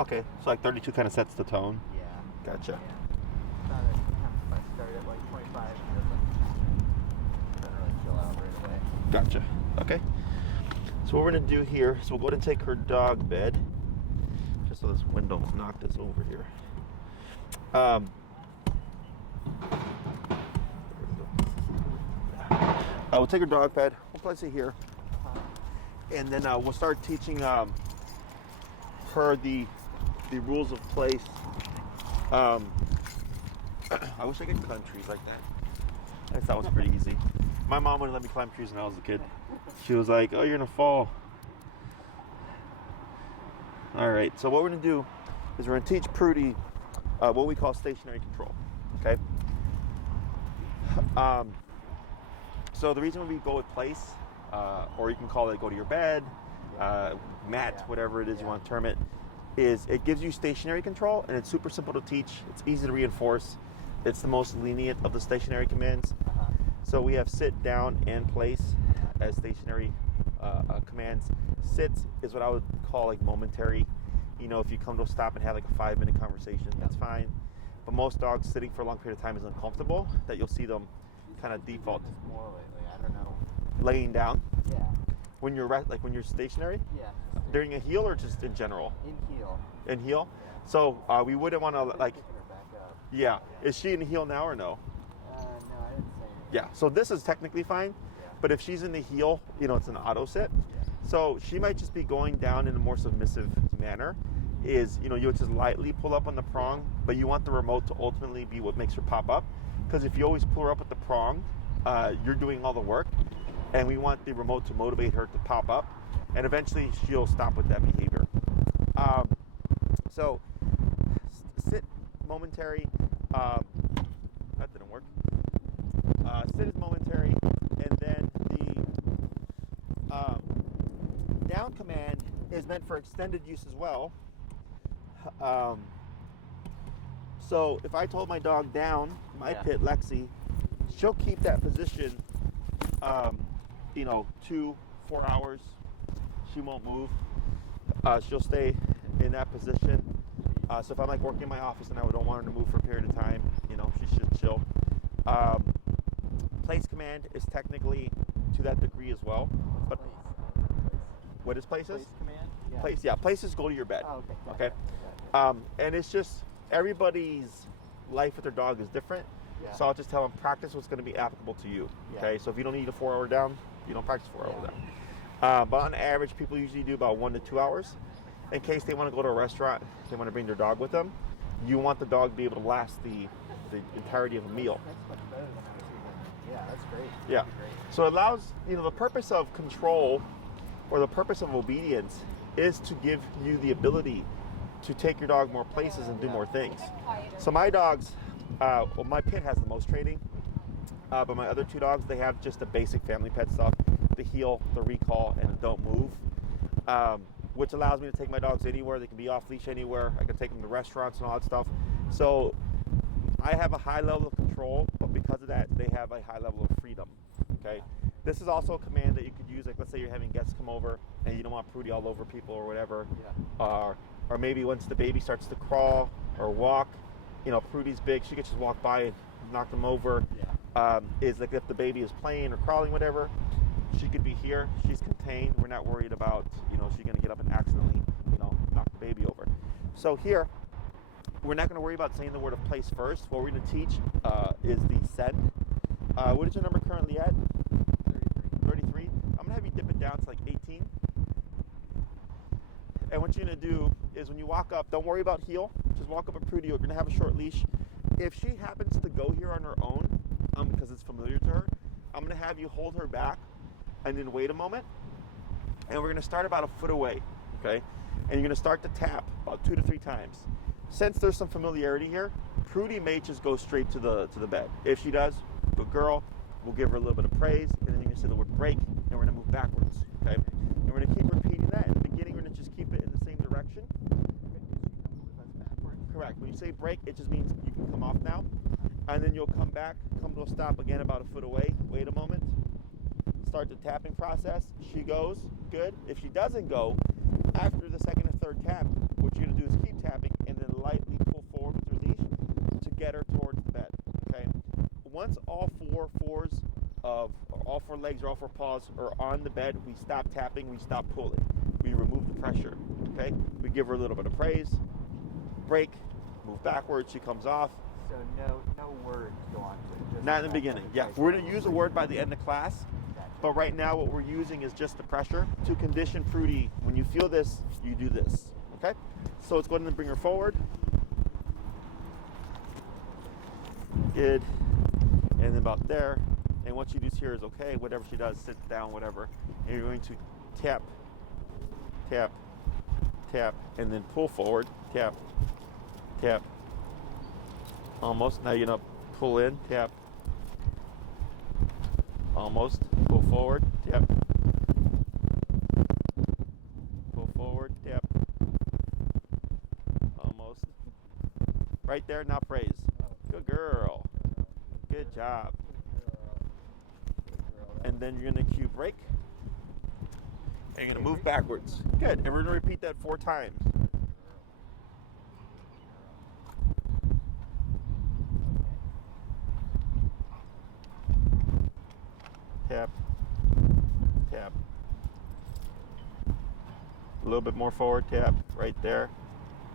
Okay, so like 32 kind of sets the tone. Yeah. Gotcha. Yeah. Not if I start at like 25, he doesn't really chill out right away. Gotcha. Okay. So what we're gonna do here is we'll go ahead and take her dog bed. Just so this window knocked us over here. We'll take her dog bed. We'll place it here, and then we'll start teaching her the rules of place. I wish I could climb trees like that. I thought that was pretty easy. My mom wouldn't let me climb trees when I was a kid. She was like, "Oh, you're gonna fall." All right. So what we're gonna do is we're gonna teach Prudy what we call stationary control. Okay. So the reason we go with place, or you can call it go to your bed, mat, whatever it is you want to term it, is it gives you stationary control, and it's super simple to teach. It's easy to reinforce. It's the most lenient of the stationary commands. So we have sit, down, and place as stationary commands. Sit is what I would call like momentary. You know, if you come to a stop and have like a 5-minute conversation, that's fine. But most dogs sitting for a long period of time is uncomfortable. That you'll see them kind of default. More lately, I don't know. Laying down. Yeah. When you're when you're stationary. Yeah. During a heel or just in general? In heel. In heel. Yeah. So we wouldn't want to like. Picking her back up. Yeah. Is she in heel now or no? No, I didn't say anything. Yeah. So this is technically fine. Yeah. But if she's in the heel, you know, it's an auto sit. Yeah. So she might just be going down in a more submissive manner. Is, you know, you would just lightly pull up on the prong, but you want the remote to ultimately be what makes her pop up. Because if you always pull her up with the prong, you're doing all the work, and we want the remote to motivate her to pop up, and eventually she'll stop with that behavior. So sit momentary. That didn't work. Sit is momentary, and then the down command is meant for extended use as well. So if I told my dog down, my pit Lexi, she'll keep that position, 2-4 hours. She won't move. She'll stay in that position. So if I'm like working in my office and I don't want her to move for a period of time, you know, she should chill. Place command is technically to that degree as well. But what is places? Place command? Yeah. Place, yeah. Places go to your bed. Oh, okay. Okay. And it's just everybody's life with their dog is different. Yeah. So I'll just tell them practice what's going to be applicable to you. Okay. So if you don't need a 4-hour down, you don't practice 4 hours down. But on average, people usually do about 1 to 2 hours. In case they want to go to a restaurant, they want to bring their dog with them. You want the dog to be able to last the entirety of a meal. That's much better than I was thinking. Yeah, that's great. Yeah. That's great. So it allows, the purpose of control or the purpose of obedience is to give you the ability to take your dog more places and do more things. So my dogs, my pit has the most training, but my other 2 dogs, they have just the basic family pet stuff, the heel, the recall, and the don't move, which allows me to take my dogs anywhere. They can be off leash anywhere. I can take them to restaurants and all that stuff. So I have a high level of control, but because of that, they have a high level of freedom. Okay. This is also a command that you could use, like let's say you're having guests come over and you don't want Prudy all over people or whatever. Yeah. Or maybe once the baby starts to crawl or walk, Prudy's big, she could just walk by and knock them over. Yeah. Is like if the baby is playing or crawling, whatever, she could be here, she's contained. We're not worried about, she's going to get up and accidentally, knock the baby over. So here, we're not going to worry about saying the word of place first. What we're going to teach is the send. What is your number currently at? 33. I'm going to have you dip it down to like 18. And what you're going to do is when you walk up, don't worry about heel. Just walk up at Prudy. You're going to have a short leash. If she happens to go here on her own, because it's familiar to her, I'm going to have you hold her back and then wait a moment. And we're going to start about a foot away, okay? And you're going to start to tap about 2 to 3 times. Since there's some familiarity here, Prudy may just go straight to the bed. If she does, good girl. We'll give her a little bit of praise, and then you're going to say the word break, and we're going to move backwards, okay? And we're going to keep repeating that. In the beginning, we're going to just keep it in the same direction. Correct. When you say break, it just means you can come off now. And then you'll come back, come to a stop again about a foot away. Wait a moment. Start the tapping process. She goes. Good. If she doesn't go, after the second or third tap, what you're gonna do is keep tapping and then lightly pull forward with your leash to get her towards the bed. Okay. Once all four legs or all four paws are on the bed, we stop tapping, we stop pulling. We remove the pressure. Okay. We give her a little bit of praise, break, move backwards, she comes off. So no words go on to it. Just Not in the beginning. Yeah, we're going to use a word by the end of class, Gotcha. but right now what we're using is just the pressure to condition Prudy. When you feel this, you do this. Okay? So let's go ahead and bring her forward. Good. And then about there. And what she does here is okay. Whatever she does, sit down, whatever. And you're going to tap, tap, tap, and then pull forward. Tap, tap. Almost. Now you're going to pull in, tap. Almost. Pull forward, tap. Pull forward, tap. Almost. Right there, now praise. Good girl. Good job. And then you're going to cue break. And you're going to move backwards. Good. And we're going to repeat that 4 times. Tap, tap. A little bit more forward, tap, right there.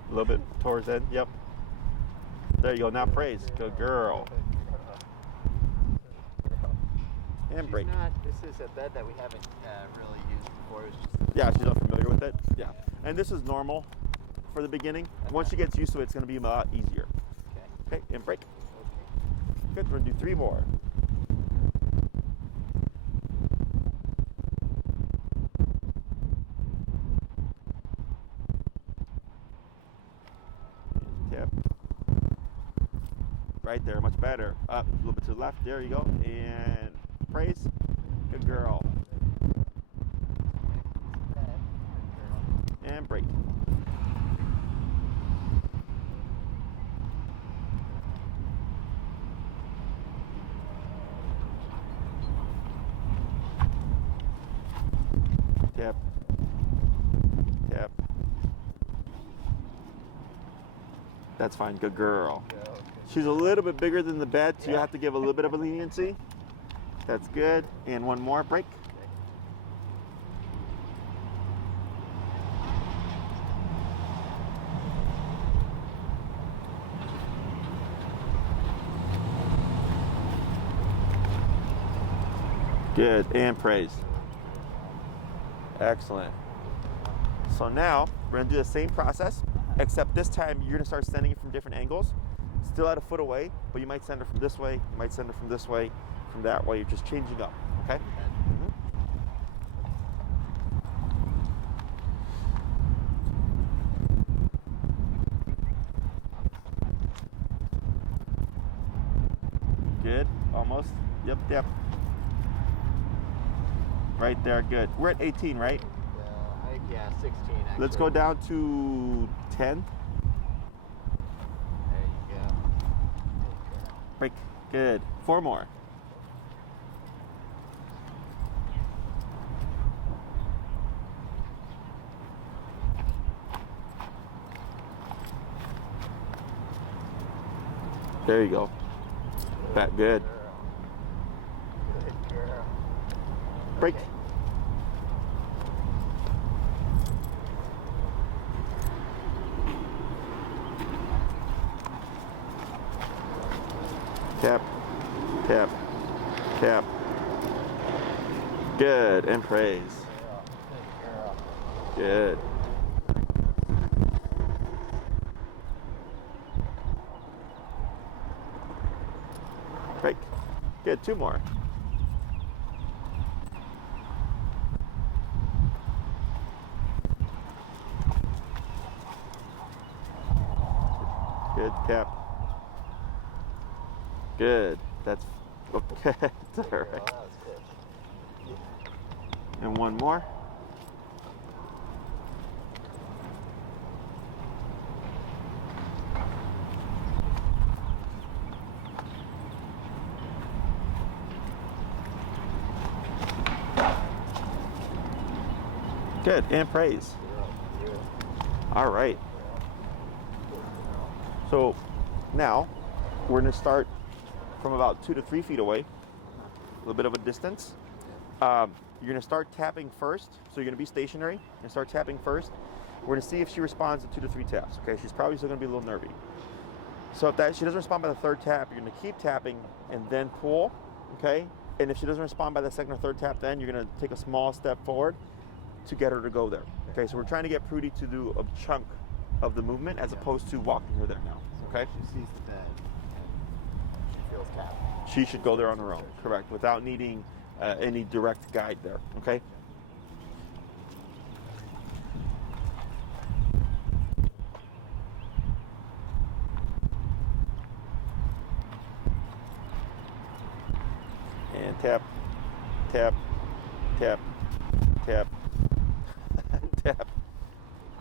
A little bit towards end, yep. There you go, now praise, good girl. And break. This is a bed that we haven't really used before. It's just Yeah, she's unfamiliar with it, yeah. And this is normal for the beginning. Once she gets used to it, it's gonna be a lot easier. okay. Okay, and break. Good, we're gonna do 3 more. Tap. Right there, much better. Up, a little bit to the left. There you go. And praise. Good girl. And break. Tap. Tap. That's fine. Good girl. She's a little bit bigger than the bed, so you have to give a little bit of a leniency. That's good. And one more break. Good. And praise. Excellent. So now we're going to do the same process, except this time you're going to start sending it from different angles. Still at a foot away, but you might send her from this way, you might send her from this way, from that way. You're just changing up, okay? Good, almost. Yep, yep. Right there, good. We're at 18, right? Yeah, 16 actually. Let's go down to 10. There you go. Break. Good. 4 more. There you go. That good. Good girl. Break. Tap, tap, tap. Good, and praise. Good. Break. Good, 2 more. Good, tap. Good. That's okay. It's all right. That was good. And 1 more. Good. And praise. All right. So now we're going to start from about 2 to 3 feet away, a little bit of a distance. You're going to start tapping first. So you're going to be stationary and start tapping first. We're going to see if she responds to 2 to 3 taps. Okay, she's probably still going to be a little nervy. So if she doesn't respond by the 3rd tap, you're going to keep tapping and then pull. Okay, and if she doesn't respond by the 2nd or 3rd tap, then you're going to take a small step forward to get her to go there. Okay, so we're trying to get Prudy to do a chunk of the movement as opposed to walking her there now. Okay, she sees the bed and she feels tapped. she should go there on her own. Correct, without needing any direct guide there. Okay. And tap, tap, tap, tap, tap,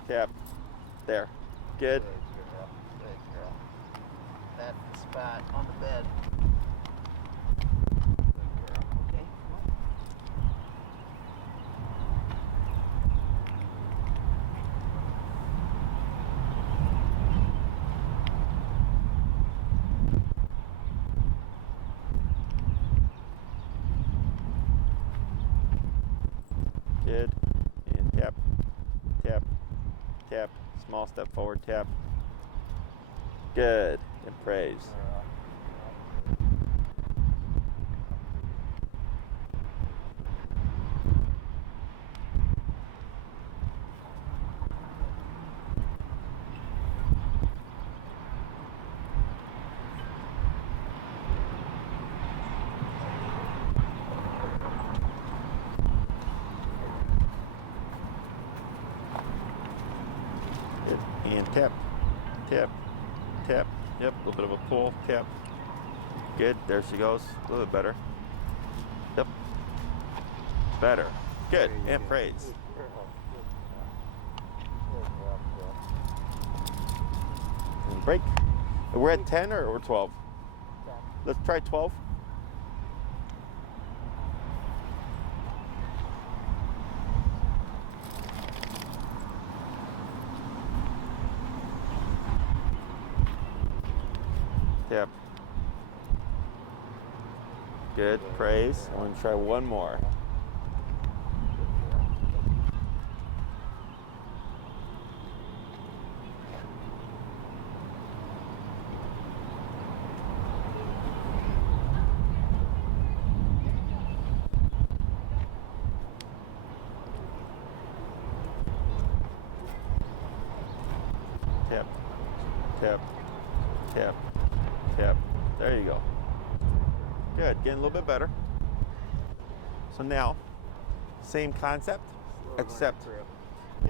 tap. There. Good. Good girl. Good girl. That's the spot on the bed. Good girl. Okay, come on. Good. And tap, tap, tap. Small step forward, tap. Good. And praise. Good. And tap, tap, tap. Yep, a little bit of a pull, tap. Good. There she goes. A little bit better. Yep. Better. Good. There you And go. praise. Good girl. Good girl. Good girl. And break. We're at 10 or 12? Tap. Let's try 12. Tap. Good. Praise. I'm going to try one more. Tap. Tap. Tap. Tap. There you go. Good. Getting a little bit better. So now, same concept, except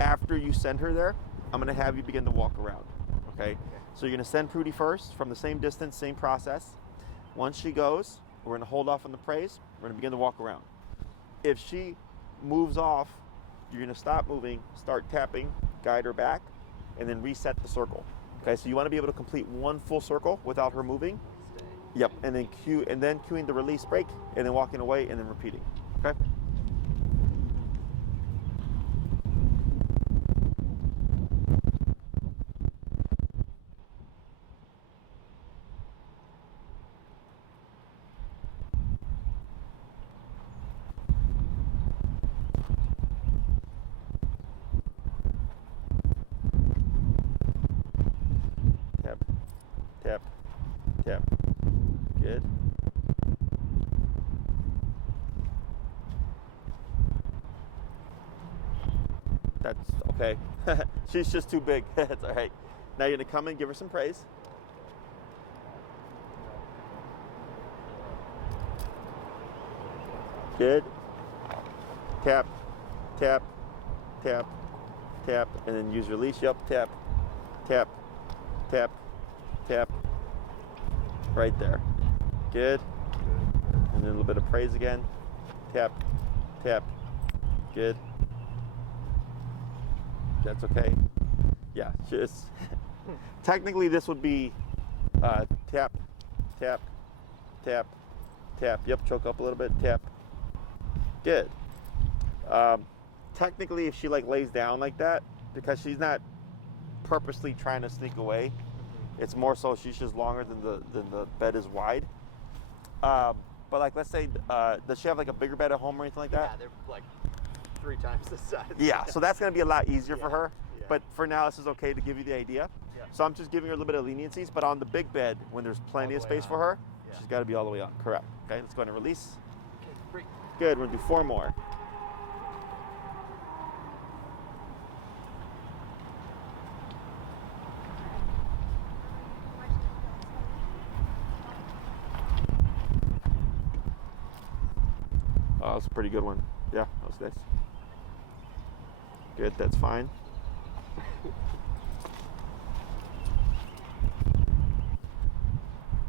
after you send her there, I'm going to have you begin to walk around. Okay? So you're going to send Prudy first from the same distance, same process. Once she goes, we're going to hold off on the praise. We're going to begin to walk around. If she moves off, you're going to stop moving, start tapping, guide her back, and then reset the circle. Okay, so you want to be able to complete one full circle without her moving. Yep, and then cueing the release break, and then walking away, and then repeating. Okay. Tap, tap, tap. Good. That's okay. She's just too big. That's all right. Now you're gonna come and give her some praise. Good. Tap, tap, tap, tap, and then use release. Yep. Tap, tap, tap, tap. Right there. Good. And then a little bit of praise again. Tap, tap. Good. That's okay. Yeah, just technically this would be tap, tap, tap, tap. Yep, choke up a little bit. Tap. Good. Technically, if she like lays down like that, because she's not purposely trying to sneak away, It's more so she's just longer than the bed is wide. But like, let's say, does she have like a bigger bed at home or anything like that? Yeah, they're like 3 times the size. Yeah, so that's gonna be a lot easier for her. Yeah. But for now, this is okay to give you the idea. Yeah. So I'm just giving her a little bit of leniencies, but on the big bed, when there's plenty of All the way space for on. her, Yeah. she's gotta be all the way on, correct. Okay, let's go ahead and release. Okay, great. Good, we're gonna do 4 more. Oh, that was a pretty good one. Yeah, that was nice. Good, that's fine.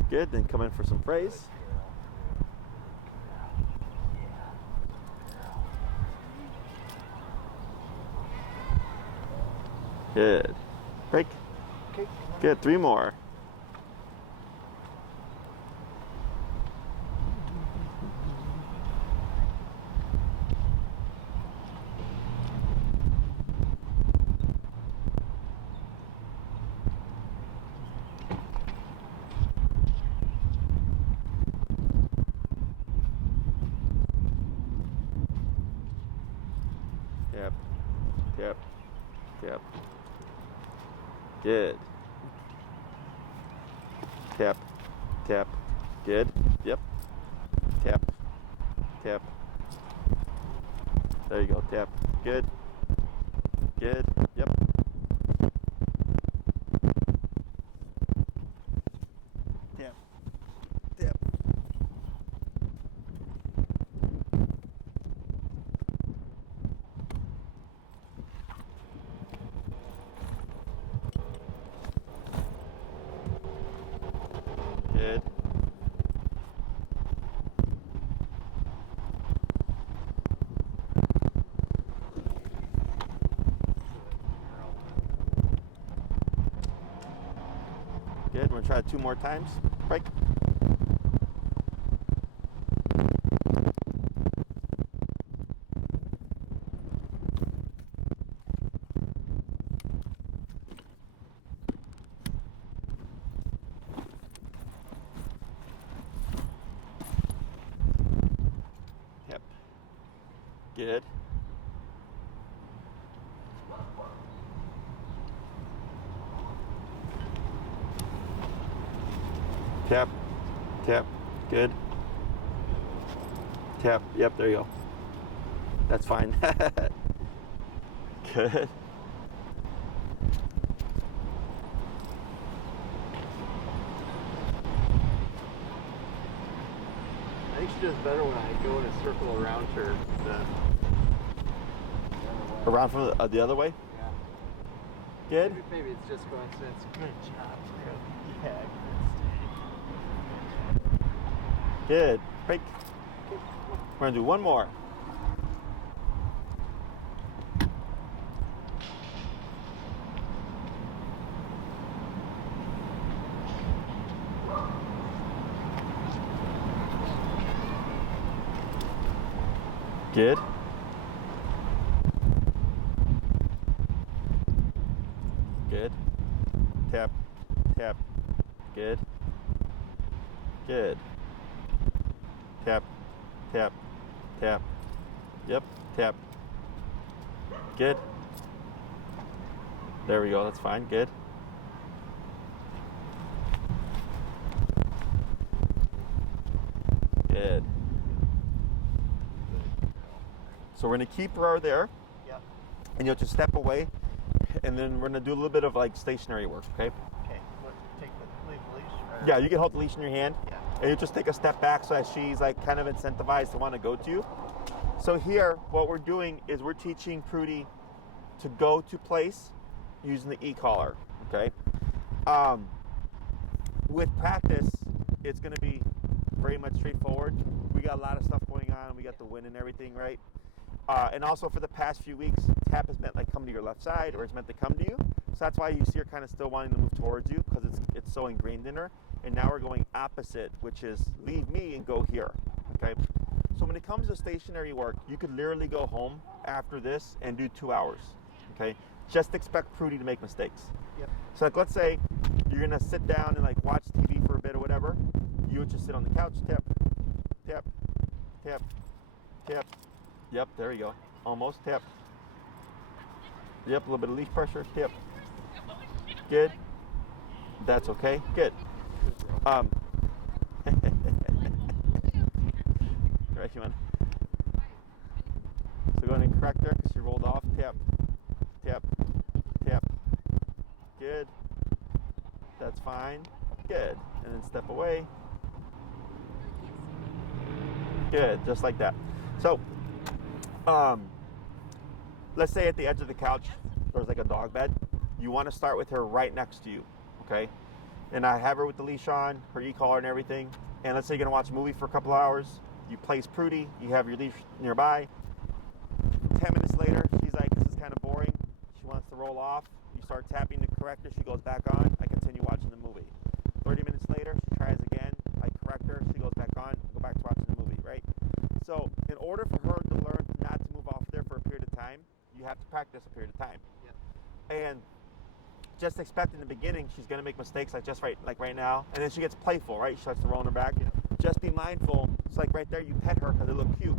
Good, then come in for some praise. Good. Break. Okay. Good, 3 more. Yep. Yep. Yep. Good. Tap. Tap. Good. Yep. Tap. Tap. There you go. Tap. Good. Good. Yep. Tap. Tap. Good. Good. We're gonna try it 2 more times. Break. Yep. Good. Tap. Tap. Good. Tap. Yep, there you go. That's fine. Good. I think she does better when I go in a circle around her. Around from the other way. Yeah. Good. Maybe it's just coincidence. Good job. Yeah. Good. Break. We're gonna do 1 more. Good. Good. Tap. Tap. Good. Good. Tap. Tap. Tap. Yep. Tap. Good. There we go. That's fine. Good. Good. So we're gonna keep her there, Yep. and you'll just step away, and then we're gonna do a little bit of like stationary work, okay? Okay. Leave the leash. Or... Yeah, you can hold the leash in your hand, Yeah. and you just take a step back so that she's like kind of incentivized to want to go to you. So here, what we're doing is we're teaching Prudy to go to place using the e-collar, okay? With practice, it's gonna be very much straightforward. We got a lot of stuff going on. We got the wind and everything, right? And also for the past few weeks, tap has meant like come to your left side, or it's meant to come to you. So that's why you see her kind of still wanting to move towards you, because it's so ingrained in her. And now we're going opposite, which is leave me and go here, okay? So when it comes to stationary work, you could literally go home after this and do 2 hours, okay? Just expect Prudy to make mistakes. Yep. So like, let's say you're gonna sit down and like watch TV for a bit or whatever, you would just sit on the couch, tap, tap, tap, tap. Yep, there you go. Almost, tap. Yep, a little bit of leash pressure, tap. Good. That's okay. Good. Right, you man. So go ahead and correct her because she rolled off. Tap, tap, tap. Good. That's fine. Good. And then step away. Good. Just like that. So, let's say at the edge of the couch, there's like a dog bed. You want to start with her right next to you, okay? And I have her with the leash on, her e-collar and everything. And let's say you're gonna watch a movie for a couple hours. You place Prudy, you have your leash nearby. 10 minutes later, she's like, this is kind of boring. She wants to roll off. You start tapping to correct her, she goes back on. I continue watching the movie. 30 minutes later, she tries again. I correct her, she goes back on, I go back to watching the movie, right? So in order for her to learn not to move off there for a period of time, you have to practice a period of time. Yep. And just expect in the beginning she's gonna make mistakes like right now, and then she gets playful, right? She starts to roll on her back. Yep. Just be mindful. It's like right there, you pet her because it looks cute,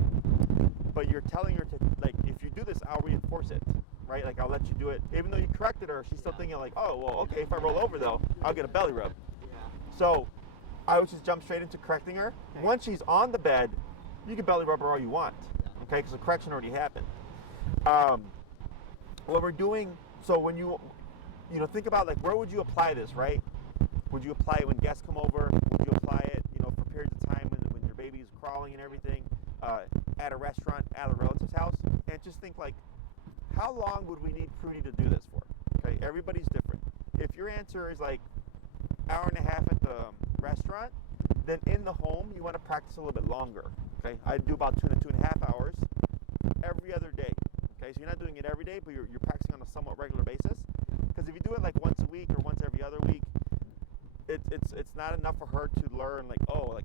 but you're telling her to, like, if you do this, I'll reinforce it, right? Like I'll let you do it, even though you corrected her. She's still thinking like, oh well, okay, if I roll over though, I'll get a belly rub. Yeah. So I would just jump straight into correcting her. Okay. Once she's on the bed, you can belly rub her all you want, okay? Because the correction already happened. What we're doing, so when you think about like, where would you apply this, right? Would you apply it when guests come over? Would you apply it, for periods of time when your baby is crawling and everything, at a restaurant, at a relative's house? And just think like, how long would we need Prudy to do this for? Okay, everybody's different. If your answer is like hour and a half at the restaurant, then in the home, you want to practice a little bit longer, okay? I do about 2 to 2.5 hours every other day, okay? So you're not doing it every day, but you're practicing on a somewhat regular basis. Because if you do it like once a week or once every other week, it's not enough for her to learn like, oh, like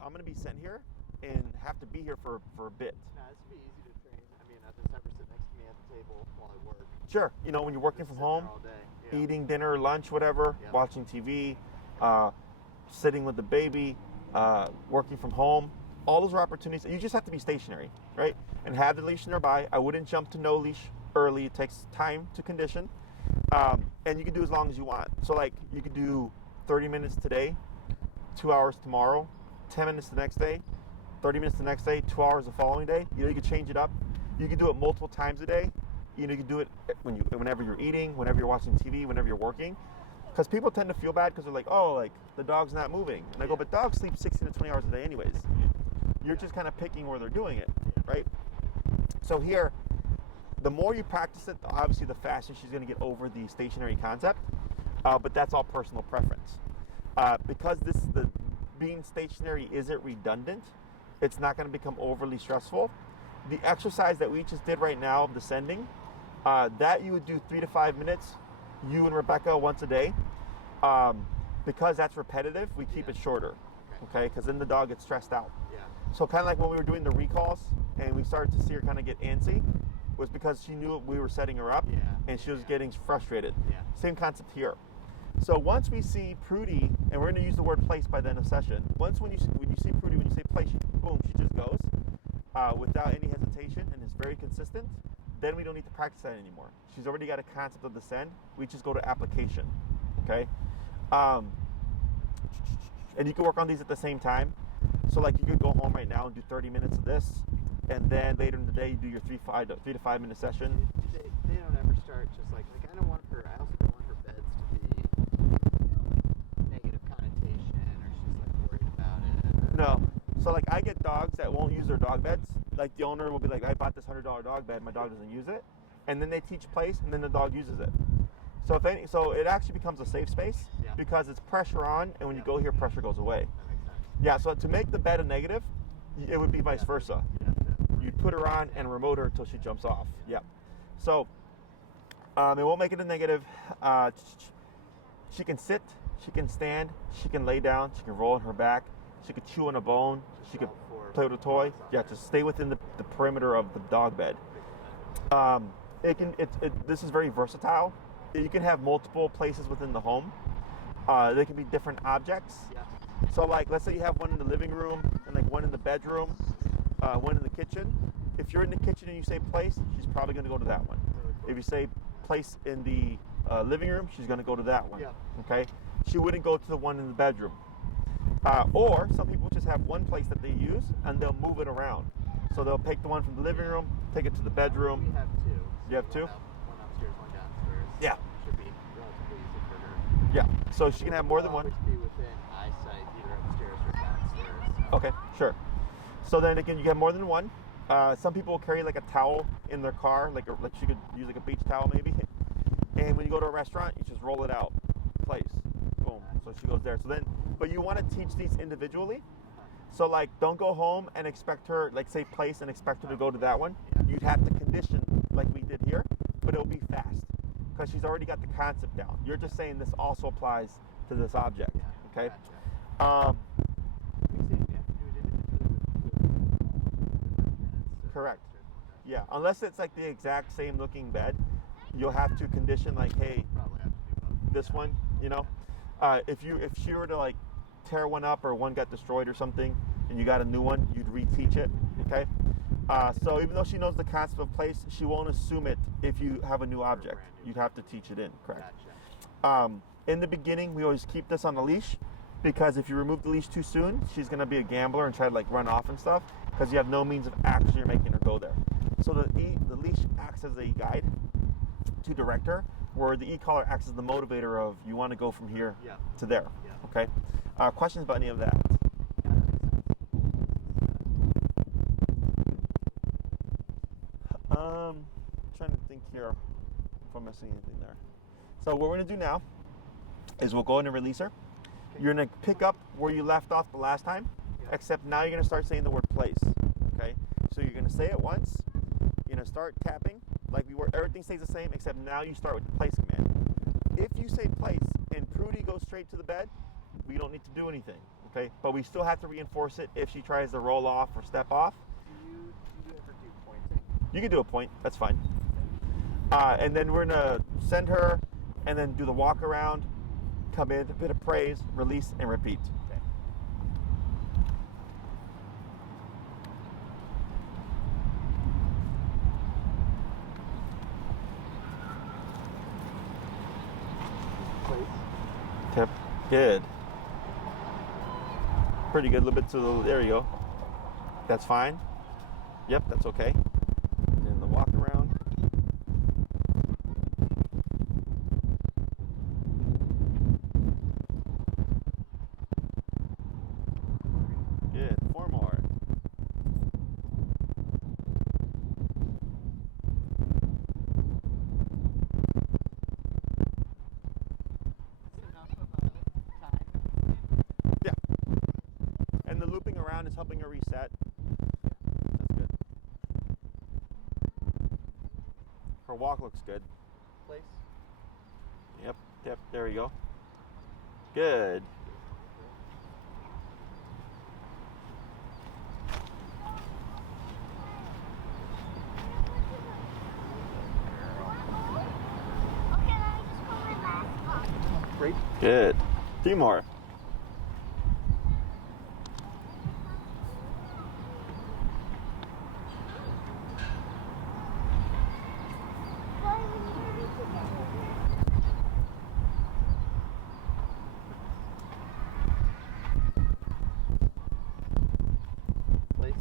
I'm going to be sent here and have to be here for a bit. No, this would be easy to train. I mean, I just have her sit next to me at the table while I work. Sure, when you're working from home, all day. Yeah. Eating dinner, lunch, whatever, yep. Watching TV, sitting with the baby, working from home, all those are opportunities. You just have to be stationary, right? And have the leash nearby. I wouldn't jump to no leash early. It takes time to condition. And you can do as long as you want. So like you could do 30 minutes today, 2 hours tomorrow, 10 minutes the next day, 30 minutes the next day, 2 hours the following day. You can change it up. You can do it multiple times a day. You can do it whenever you're eating, whenever you're watching TV, whenever you're working. Because people tend to feel bad because they're like, oh, like the dog's not moving. And I go, but dogs sleep 16 to 20 hours a day anyways. You're just kind of picking where they're doing it, right? So here, the more you practice it, obviously the faster she's going to get over the stationary concept. But that's all personal preference. Because being stationary isn't redundant, it's not going to become overly stressful. The exercise that we just did right now of descending, that you would do 3 to 5 minutes, you and Rebecca once a day. Because that's repetitive, we keep it shorter, okay? Because then the dog gets stressed out. Yeah. So kind of like when we were doing the recalls and we started to see her kind of get antsy, was because she knew we were setting her up, and she was getting frustrated. Yeah. Same concept here. So once we see Prudy, and we're going to use the word place by the end of session. When you see Prudy, when you say place, boom, she just goes without any hesitation and is very consistent. Then we don't need to practice that anymore. She's already got a concept of descend. We just go to application, okay? And you can work on these at the same time. So like you could go home right now and do 30 minutes of this, and then later in the day you do your 3 to 5 minute session. They don't ever start just like I don't want her. I also don't want her beds to be negative connotation or she's like worried about it. No. So like I get dogs that won't use their dog beds. Like the owner will be like, I bought this $100 dog bed, my dog doesn't use it, and then they teach place, and then the dog uses it. So so it actually becomes a safe space because it's pressure on, and when you go here, pressure goes away. That makes sense. Yeah, so to make the bed a negative, it would be vice versa. You'd put her on and remote her until she jumps off. Yeah. So it won't make it a negative. She can sit, she can stand, she can lay down, she can roll on her back, she could chew on a bone, she could play with a toy. Yeah, just stay within the perimeter of the dog bed. This is very versatile. You can have multiple places within the home. They can be different objects. Yeah. So like, let's say you have one in the living room and like one in the bedroom, one in the kitchen. If you're in the kitchen and you say place, she's probably going to go to that one. Really cool. If you say place in the living room, she's going to go to that one. Yeah. Okay. She wouldn't go to the one in the bedroom. Or some people just have one place that they use and they'll move it around. So they'll take the one from the living room, take it to the bedroom. We have two. You have two? One upstairs, one downstairs. Yeah. Should be relatively easy for her. Yeah. So she can have more than one. Always be within eyesight, either upstairs or downstairs. Okay, sure. So then again, you have more than one. Some people will carry like a towel in their car, like you could use like a beach towel maybe. And when you go to a restaurant, you just roll it out, place, boom. So she goes there. So then, but you want to teach these individually. So like, don't go home and expect her, like say place and expect her to go to that one. You'd have to condition like we did here, but it'll be fast because she's already got the concept down. You're just saying this also applies to this object, okay? Gotcha. We say we have to do it individually. Correct. Yeah, unless it's like the exact same looking bed, you'll have to condition like, hey, Probably have to do both. this one, you know, if she were to like tear one up or one got destroyed or something, and you got a new one, you'd reteach it. Okay. So even though she knows the concept of place, she won't assume it if you have a new object. You'd have to teach it in. Correct. Gotcha. In the beginning, we always keep this on the leash because if you remove the leash too soon, she's gonna be a gambler and try to like run off and stuff because you have no means of actually making her go there. So the leash acts as a guide to direct her, where the e-collar acts as the motivator of you want to go from here to there. Yeah. Okay. Questions about any of that? Yeah, that makes sense. Trying to think here if I'm missing anything there. So what we're gonna do now is we'll go in and release her. Okay. You're gonna pick up where you left off the last time, except now you're gonna start saying the word place. Okay. So you're gonna say it once. You're gonna start tapping like we were. Everything stays the same except now you start with the place command. If you say place and Prudy goes straight to the bed, we don't need to do anything. Okay. But we still have to reinforce it if she tries to roll off or step off. Do you ever do pointing? You can do a point. That's fine. And then we're gonna send her, and then do the walk around, come in, a bit of praise, release, and repeat. Okay. Place. Tip. Good. Pretty good. A little bit to the. There you go. That's fine. Yep, that's okay. And the walk around. Good. 4 more. Yeah. And the looping around is helping her reset. That's good. Her walk looks good. Place. Yep, yep, there we go. Good. Great. Good. 3 more. Place.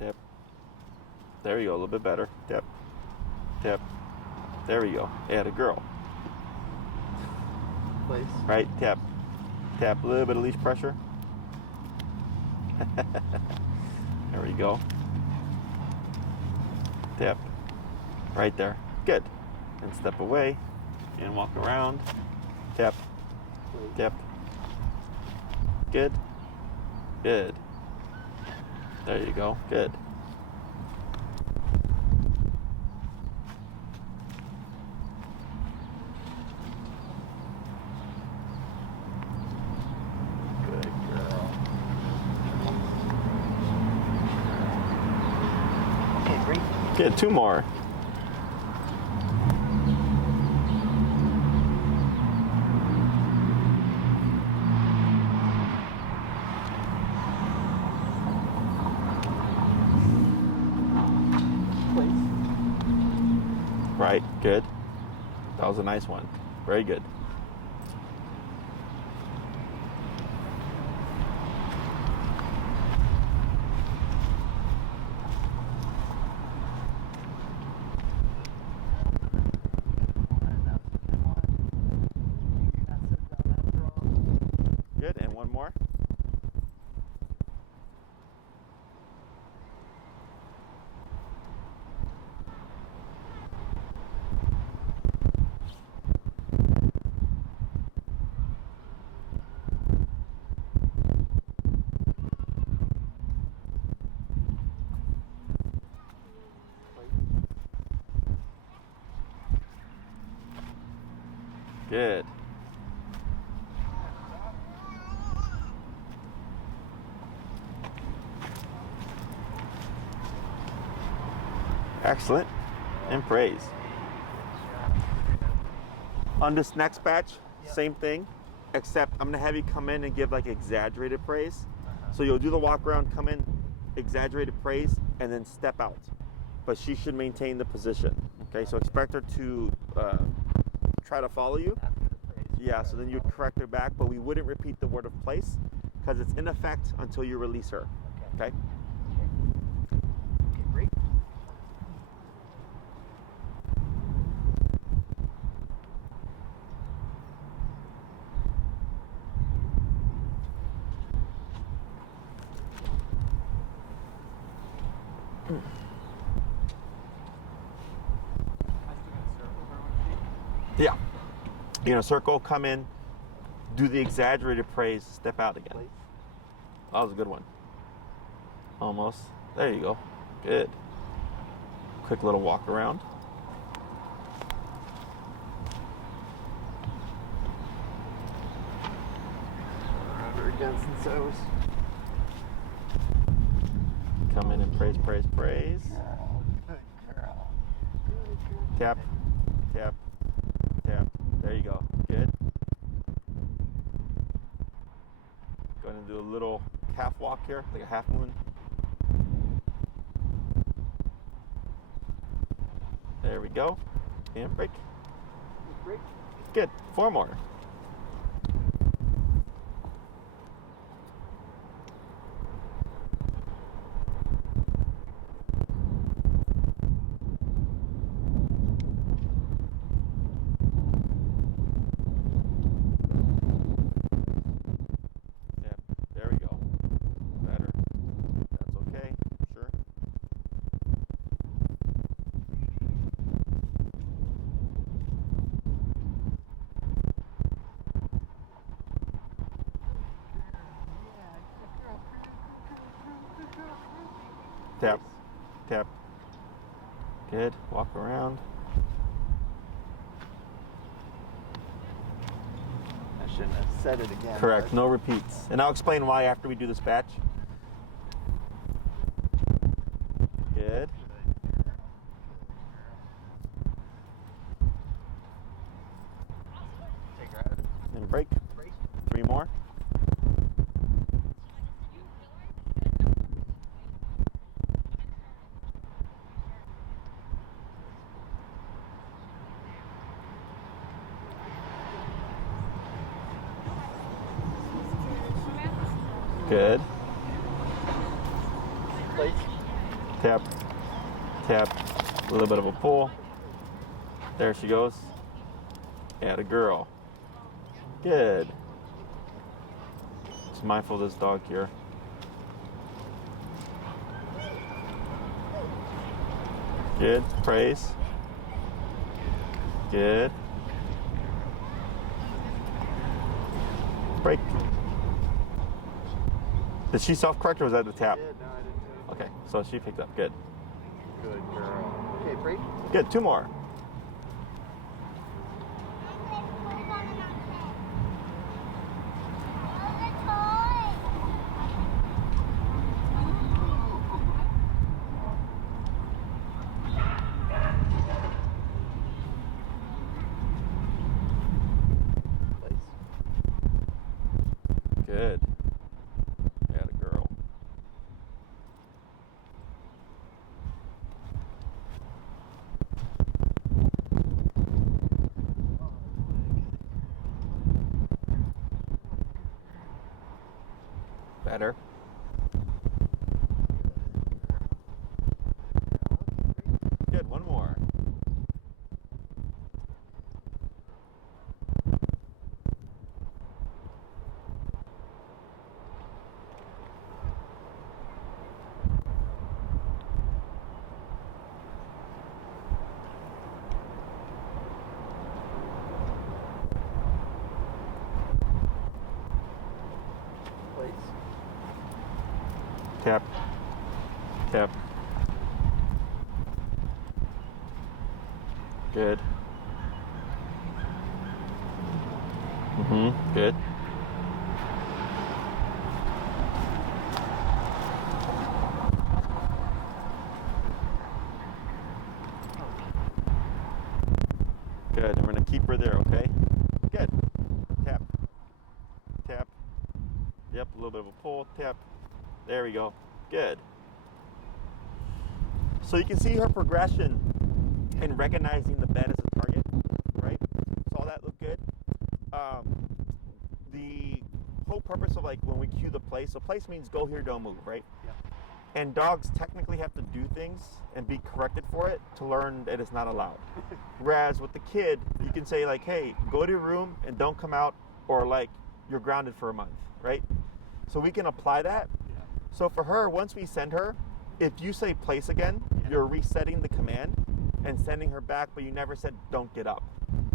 Tip. There you go, a little bit better. Tip. Tip. There we go. Add a girl. Place. Right? Tap. Tap. A little bit of leash pressure. There we go. Tap. Right there. Good. And step away. And walk around. Tap. Place. Tap. Good. Good. There you go. Good. Good girl. Okay, great. Good. 2 more. Right, good. That was a nice one. Very good. Good, and one more. Good. Excellent. And praise. On this next batch, same thing, except I'm gonna have you come in and give like exaggerated praise. So you'll do the walk around, come in, exaggerated praise, and then step out. But she should maintain the position. Okay, so expect her to try to follow you. Yeah, so then you'd correct her back, but we wouldn't repeat the word of place because it's in effect until you release her. Okay? Okay, great. Yeah. You know, circle, come in, do the exaggerated praise, step out again. That was a good one. Almost. There you go. Good. Quick little walk around. Rubber against the toes. Come in and praise, praise, praise. Good girl. Good girl. Tap, tap, tap. There you go. Good. Going to do a little half walk here, like a half moon. There we go. And break. Break. Good. 4 more. Yep. There we go. Better. That's okay. Sure. Tap, tap. Good. Walk around. I shouldn't have said it again. Correct. but- No repeats. And I'll explain why after we do this batch. Good. Take her out. And break. Break. 3 more. Good. Place. Tap, tap. A little bit of a pull. There she goes. Atta girl. Good. Just mindful of this dog here. Good. Praise. Good. Break. Did she self-correct or was that the tap? Yeah, no, I didn't do it. Okay, so she picked up. Good. Good girl. Okay, break. Good. 2 more. Place. Good. Atta girl. better. Good, one more. Tap, tap. Good. Good. Good. And we're gonna keep her there, okay? Good. Tap, tap. Yep, a little bit of a pull, tap. There we go. Good. So you can see her progression in recognizing the bed as a target, right? So all that looked good. The whole purpose of like when we cue the place, so place means go here, don't move, right? Yep. And dogs technically have to do things and be corrected for it to learn that it's not allowed. Whereas with the kid, you can say like, hey, go to your room and don't come out, or like you're grounded for a month, right? So we can apply that. So for her, once we send her, if you say place again, you're resetting the command and sending her back, but you never said don't get up,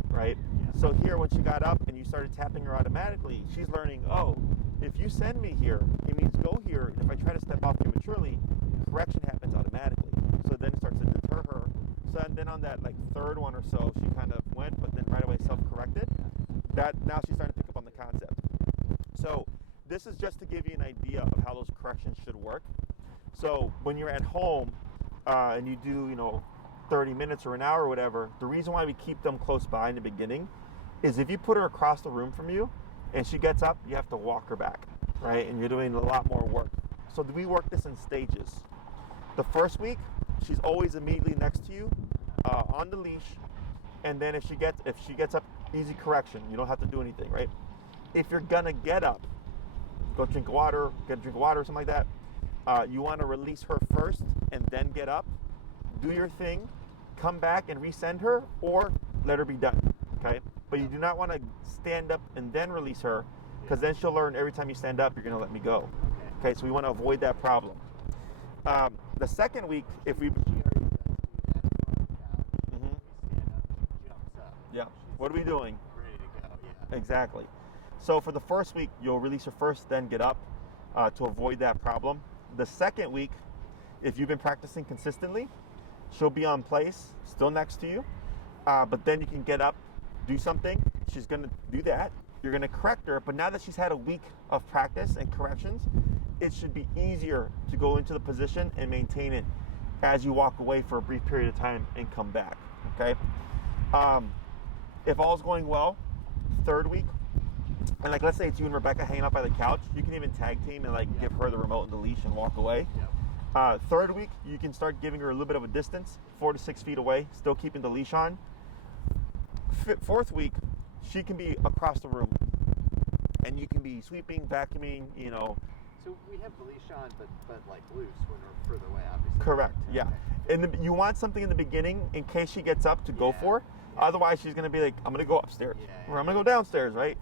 right? So here, when she got up and you started tapping her automatically, she's learning, oh, if you send me here, it means go here, and if I try to step off prematurely, correction happens automatically. So then it starts to deter her. So and then on that like third one or so, she kind of went, but then right away self-corrected. That now she's starting to pick up on the concept. So this is just to give you an idea of how those corrections should work. So when you're at home and you do, 30 minutes or an hour or whatever, the reason why we keep them close by in the beginning is if you put her across the room from you and she gets up, you have to walk her back, right? And you're doing a lot more work. So we work this in stages. The first week, she's always immediately next to you on the leash. And then if she gets up, easy correction. You don't have to do anything, right? If you're gonna get up, go drink water, get a drink of water or something like that. You want to release her first and then get up, do your thing, come back and resend her, or let her be done, okay? But you do not want to stand up and then release her, because then she'll learn every time you stand up, you're going to let me go. Okay, so we want to avoid that problem. The second week, if we... Yeah, what are we doing? Ready to go, yeah. Exactly. So for the first week, you'll release her first, then get up to avoid that problem. The second week, if you've been practicing consistently, she'll be on place, still next to you, but then you can get up, do something. She's going to do that. You're going to correct her, but now that she's had a week of practice and corrections, it should be easier to go into the position and maintain it as you walk away for a brief period of time and come back, okay? If all's going well, third week, and like let's say it's you and Rebecca hanging out by the couch, you can even tag team and like give her the remote and the leash and walk away. Third week, you can start giving her a little bit of a distance, 4 to 6 feet away, still keeping the leash on. Fourth week, she can be across the room, and you can be sweeping, vacuuming, So we have the leash on, but like loose when we're further away, obviously. Correct, yeah. And you want something in the beginning in case she gets up to go for. Otherwise, she's going to be like, I'm going to go upstairs, or I'm going to go downstairs, right?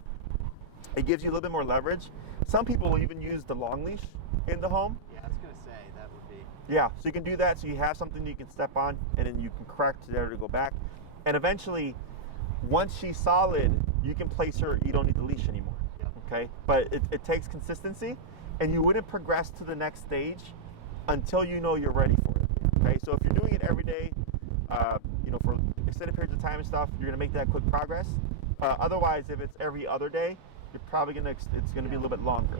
It gives you a little bit more leverage. Some people will even use the long leash in the home. Yeah, I was going to say, that would be... Yeah, so you can do that, so you have something you can step on, and then you can correct there to go back. And eventually, once she's solid, you can place her, you don't need the leash anymore, okay? But it takes consistency, and you wouldn't progress to the next stage until you know you're ready for it, okay? So if you're doing it every day, for extended periods of time and stuff, you're gonna make that quick progress. Otherwise, if it's every other day, you're probably it's gonna be a little bit longer,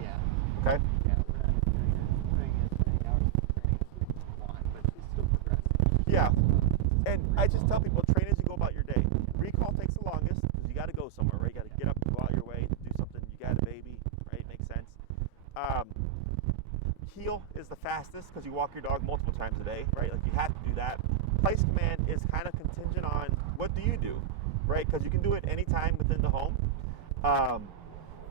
okay? Yeah, we're not doing as many hours of training as we want, but she's still progressing. Yeah, and I just tell people, train as you go about your day. Recall takes the longest, because you gotta go somewhere, right? You gotta get up, go out your way, do something, you got a baby, right? Makes sense. Heel is the fastest, because you walk your dog multiple times a day, right? Like you have to do that. Place command is kind of contingent on what do you do, right? Because you can do it anytime within the home.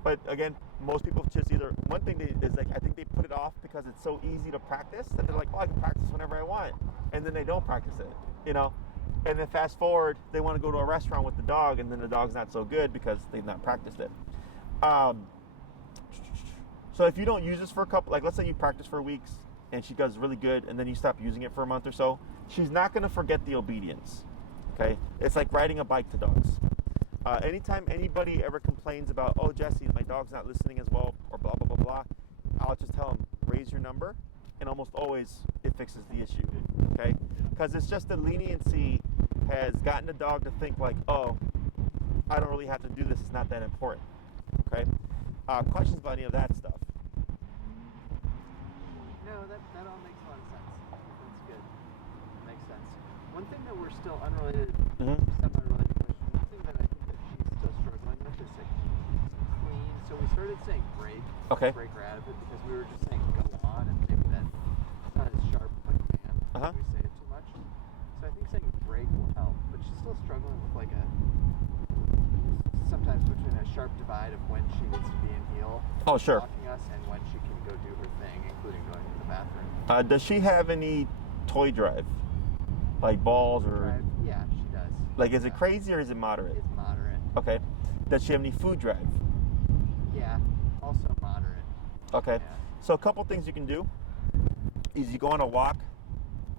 But again, most people just either, one thing is like, I think they put it off because it's so easy to practice that they're like, oh, I can practice whenever I want. And then they don't practice it, you know? And then fast forward, they want to go to a restaurant with the dog, and then the dog's not so good because they've not practiced it. So if you don't use this for a couple, like let's say you practice for weeks and she does really good, and then you stop using it for a month or so, she's not going to forget the obedience, okay? It's like riding a bike to dogs. Anytime anybody ever complains about, oh, Jesse, my dog's not listening as well, or blah, blah, blah, blah, I'll just tell them, raise your number, and almost always it fixes the issue, okay? Because it's just the leniency has gotten the dog to think like, oh, I don't really have to do this, it's not that important, okay? Questions about any of that stuff? No, that all makes a lot of sense. That's good. Makes sense. One thing that we're still unrelated, semi-related question, one thing that I think that she's still struggling with is like clean. So we started saying break, break her out of it, because we were just saying go on, and maybe that's not as sharp of a command. We say it too much. So I think saying break will help, but she's still struggling with like sometimes between a sharp divide of when she needs to be in heel, walking us, and when she can go do her thing, including going to the bathroom. Does she have any toy drive, like balls or? Drive? Yeah, she does. Like, is it crazy or is it moderate? It's moderate. Okay. Does she have any food drive? Yeah, also moderate. Okay. Yeah. So a couple things you can do is you go on a walk,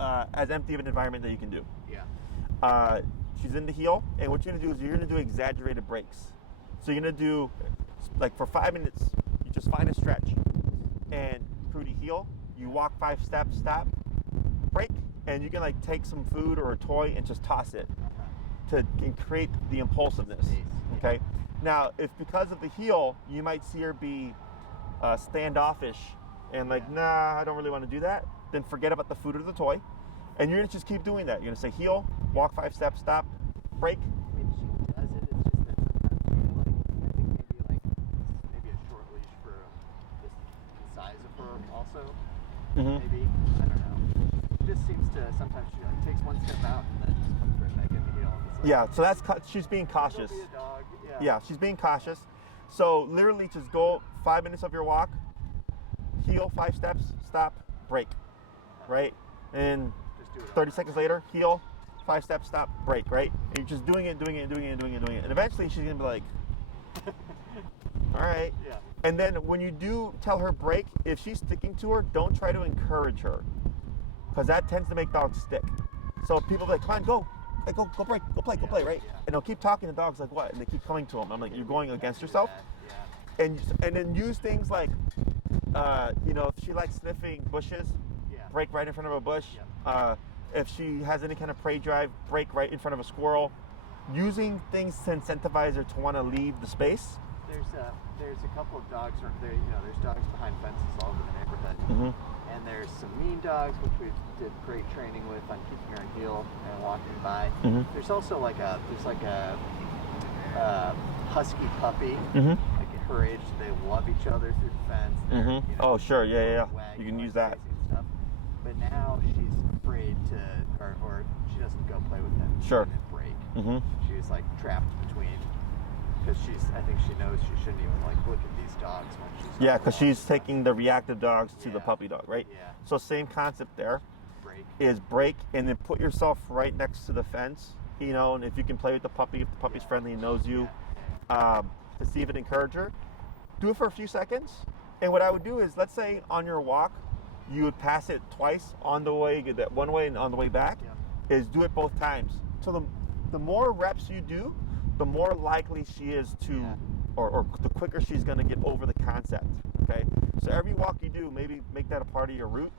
as empty of an environment that you can do. Yeah. She's in the heel, and what you're gonna do is you're gonna do exaggerated breaks. So you're gonna do, like for 5 minutes, you just find a stretch, and Prudy heel, you walk 5 steps, stop, break, and you can like take some food or a toy and just toss it to create the impulsiveness, okay? Now, if because of the heel, you might see her be standoffish and like, nah, I don't really wanna do that, then forget about the food or the toy. And you're gonna just keep doing that. You're gonna say heel, walk 5 steps, stop, break. I mean, she does it. It's just that sometimes I think maybe a short leash for the size of her also. Maybe, I don't know. It just seems to sometimes she like takes one step out and then just comes right back in the heel. Like, yeah, so that's she's being cautious. Be a dog. Yeah, she's being cautious. So literally, just go 5 minutes of your walk, heel 5 steps, stop, break, right, and 30 seconds later, heel, 5 steps, stop, break, right? And you're just doing it. And eventually she's gonna be like, all right. Yeah. And then when you do tell her break, if she's sticking to her, don't try to encourage her, because that tends to make dogs stick. So people be like, come on, go break, go play, right? Yeah. And they'll keep talking to dogs like, what? And they keep coming to them. I'm like, you're going against yourself. Yeah. And then use things like, if she likes sniffing bushes, break right in front of a bush. If she has any kind of prey drive, break right in front of a squirrel. Using things to incentivize her to want to leave the space. There's a couple of dogs there. There's dogs behind fences all over the neighborhood, and there's some mean dogs which we did great training with on keeping her in heel and walking by. There's also like a husky puppy. Like at her age, they love each other through the fence. Oh sure, yeah. You can use that. Stuff. But now she's afraid to, or she doesn't go play with them. Sure. And break. She's like trapped between, because I think she knows she shouldn't even like look at these dogs when she's. Yeah, because she's taking the reactive dogs to the puppy dog, right? Yeah. So same concept there. Break. Is break, and then put yourself right next to the fence, and if you can play with the puppy, if the puppy's friendly and knows you, to see if it encourages her. Do it for a few seconds, and what I would do is, let's say on your walk, you would pass it twice on the way, that one way and on the way back, is do it both times. So the more reps you do, the more likely she is to, or the quicker she's going to get over the concept, okay? So every walk you do, maybe make that a part of your route.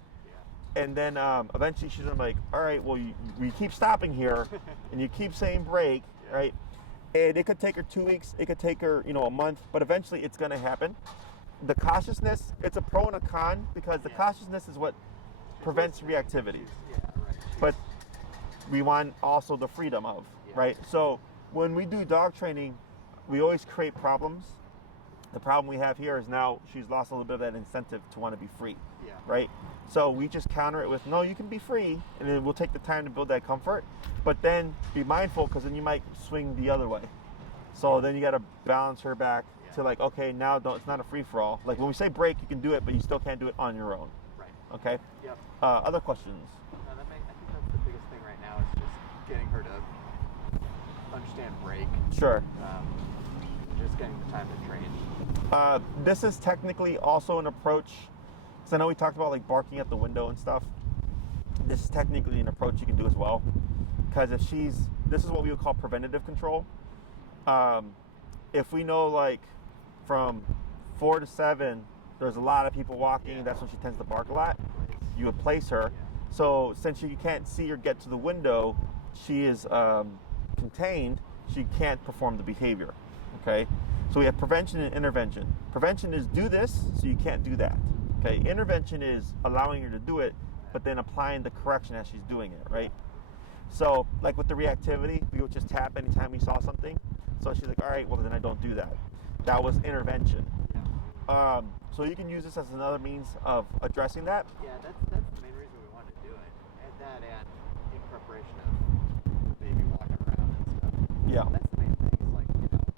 And then eventually she's gonna be like, all right, well, we keep stopping here, and you keep saying break, right? And it could take her 2 weeks, it could take her, a month, but eventually it's gonna happen. The cautiousness, it's a pro and a con, because the cautiousness is what prevents reactivity. But we want also the freedom of, right? So when we do dog training, we always create problems. The problem we have here is now she's lost a little bit of that incentive to want to be free, right? So we just counter it with, no, you can be free, and then we'll take the time to build that comfort, but then be mindful, because then you might swing the other way. So then you got to balance her back Yeah. to like, okay, now it's not a free-for-all. Like when we say break, you can do it, but you still can't do it on your own. Right. Okay? Yep. Other questions? I think that's the biggest thing right now is just getting her to understand break. Sure. Just getting the time to train. This is technically also an approach, because I know we talked about like barking at the window and stuff. This is technically an approach you can do as well. Because this is what we would call preventative control. If we know like from 4 to 7, there's a lot of people walking, that's when she tends to bark a lot, you would place her. So since you can't see or get to the window, she is contained, she can't perform the behavior, okay? So we have prevention and intervention. Prevention is do this, so you can't do that, okay? Intervention is allowing her to do it, but then applying the correction as she's doing it, right? So like with the reactivity, we would just tap anytime we saw something. So she's like, all right, well then I don't do that. That was intervention. So you can use this as another means of addressing that. Yeah, that's the main reason we wanted to do it. And that and in preparation of the baby walking around and stuff. Yeah. That's the main thing is like,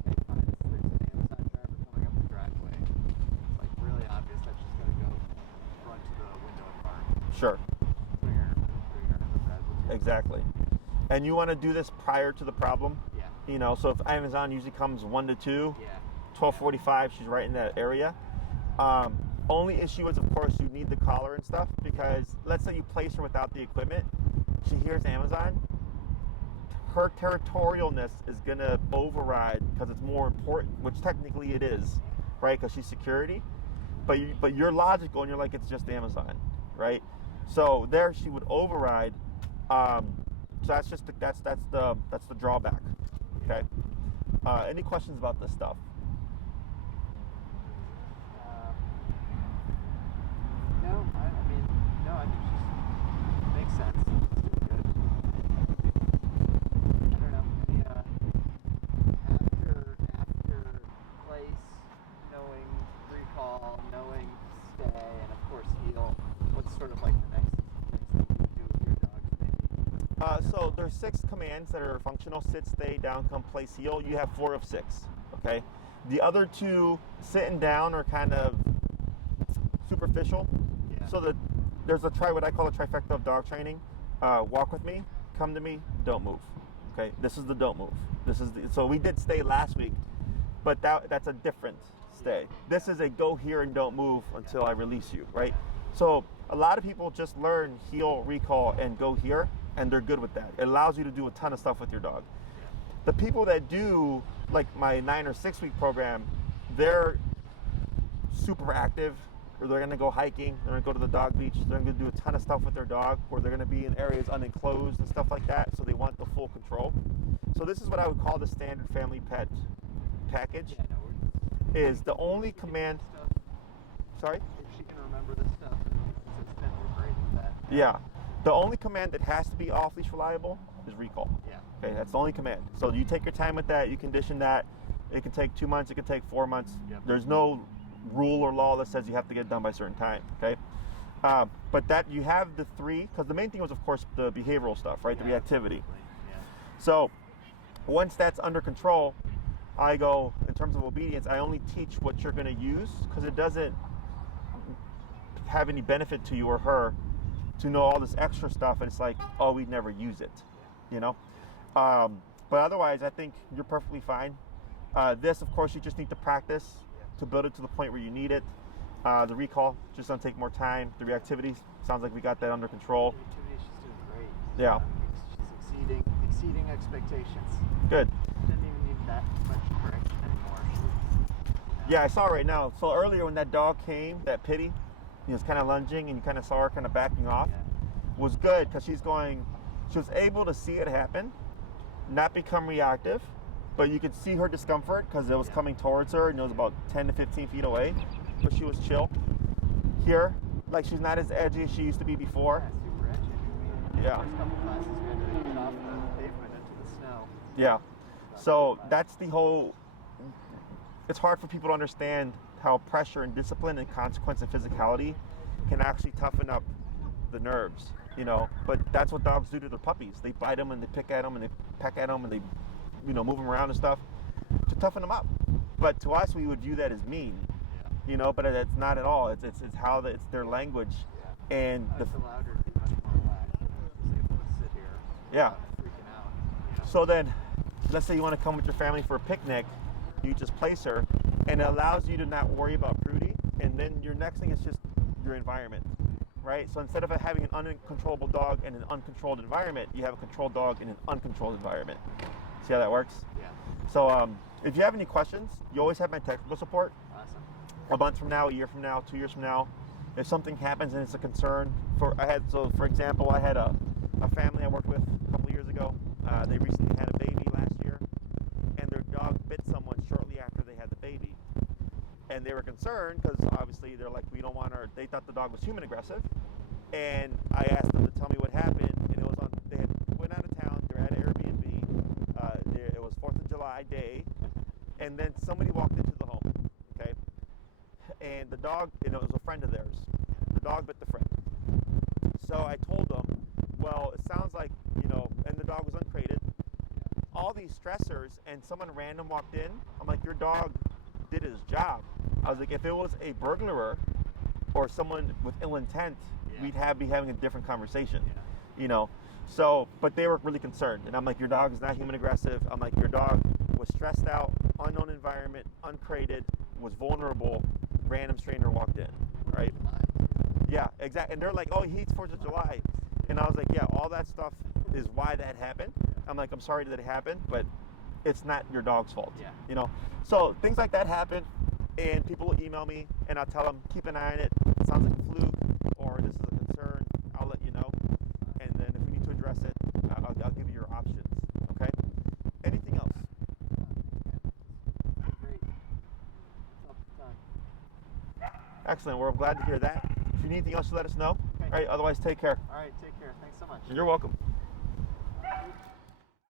hey, fine, there's an Amazon driver coming up the driveway. It's like really obvious that she's going to go run to the window and bark. Sure. Putting her in the bed with you. Exactly. And you want to do this prior to the problem. Yeah. So if Amazon usually comes 1 to 2, Yeah. 12:45, she's right in that area. Only issue is, of course, you need the collar and stuff, because let's say you place her without the equipment, she hears Amazon, her territorialness is going to override because it's more important, which technically it is, right? Because she's security. But you're logical and you're like, it's just Amazon, right? So there she would override. So that's just that's the drawback. Okay. Any questions about this stuff? No, I think she's makes sense. It's doing good. I don't know. After place, knowing recall, knowing stay, and of course heal. What's sort of like the next thing you do with your dogs, maybe? So there's 6 commands that are functional: sit, stay, down, come, place, heal. You have 4 of 6. Okay. The other 2, sitting down, are kind of superficial. Yeah. So there's what I call a trifecta of dog training. Walk with me, come to me, don't move. Okay, this is the don't move. So we did stay last week, but that's a different stay. This is a go here and don't move until I release you, right? So a lot of people just learn heel, recall, and go here, and they're good with that. It allows you to do a ton of stuff with your dog. The people that do like my 9 or 6 week program, they're super active. Or they're going to go hiking, they're going to go to the dog beach, they're going to do a ton of stuff with their dog, or they're going to be in areas unenclosed and stuff like that, so they want the full control. So this is what I would call the standard family pet package. Yeah, no, is the only command... Sorry? If she can remember this stuff, it's been great with that. Yeah. The only command that has to be off-leash reliable is recall. Yeah. Okay, that's the only command. So you take your time with that, you condition that. It can take 2 months, it can take 4 months. Yep. There's no rule or law that says you have to get it done by a certain time, okay? But that you have the 3, because the main thing was, of course, the behavioral stuff, right? Yeah, The reactivity. yeah. So once that's under control, I go, in terms of obedience, I only teach what you're going to use, because it doesn't have any benefit to you or her to know all this extra stuff, and it's like, oh, we'd never use it, you know? But otherwise, I think you're perfectly fine. This, of course, you just need to practice to build it to the point where you need it. The recall just gonna take more time. The reactivity sounds like we got that under control. Activity, she's doing great. Yeah. She's exceeding expectations. Good. Didn't even need that much correction anymore. Yeah, I saw right now. So earlier when that dog came, that pity, he was kind of lunging, and you kind of saw her kind of backing off. Yeah. Was good because she was able to see it happen, not become reactive, but you could see her discomfort because it was coming towards her, and it was about 10 to 15 feet away, but she was chill. Here, like she's not as edgy as she used to be before. Yeah, super edgy. Yeah. First couple classes we had to get off the pavement into the snow. Yeah. So that's the whole, it's hard for people to understand how pressure and discipline and consequence and physicality can actually toughen up the nerves, but that's what dogs do to their puppies. They bite them and they pick at them and they peck at them and they, move them around and stuff. to toughen them up. But to us, we would view that as mean, you know. But it's not at all. It's how it's their language, and It's allowed her to be much more relaxed. She's able to sit here. Yeah. Freaking out. You know? So then, let's say you want to come with your family for a picnic, you just place her, and it allows you to not worry about Prudy. And then your next thing is just your environment, right? So instead of having an uncontrollable dog in an uncontrolled environment, you have a controlled dog in an uncontrolled environment. See how that works? Yeah. So if you have any questions, you always have my technical support. Awesome. A month from now, a year from now, 2 years from now, if something happens and it's a concern, for example, I had a family I worked with a couple of years ago. They recently had a baby last year, and their dog bit someone shortly after they had the baby. And they were concerned because obviously they're like, we don't want our, they thought the dog was human aggressive. And I asked them to tell me what happened, and it was they had went out of town, they were at an Airbnb, it was 4th of July day, and then somebody walked into the home, okay? And the dog, it was a friend of theirs. The dog bit the friend. So I told them, well, it sounds like, and the dog was uncrated, all these stressors, and someone random walked in, I'm like, your dog did his job. I was like, if it was a burglar or someone with ill intent, we'd be having a different conversation, So, but they were really concerned, and I'm like, your dog is not human aggressive. I'm like, your dog was stressed out, unknown environment, uncrated, was vulnerable, random stranger walked in, right? Yeah, exactly. And they're like, oh, he eats 4th of July. And I was like, yeah, all that stuff is why that happened. I'm like, I'm sorry that it happened, but it's not your dog's fault, So things like that happen, and people will email me, and I'll tell them, keep an eye on it. It sounds like a fluke, or this is a concern. I'll let you know. And then if we need to address it, I'll give you your options, okay? Anything else? Great. Excellent. We're glad to hear that. If you need anything else, let us know. Okay. All right. Otherwise, take care. All right. Take care. Thanks so much. You're welcome.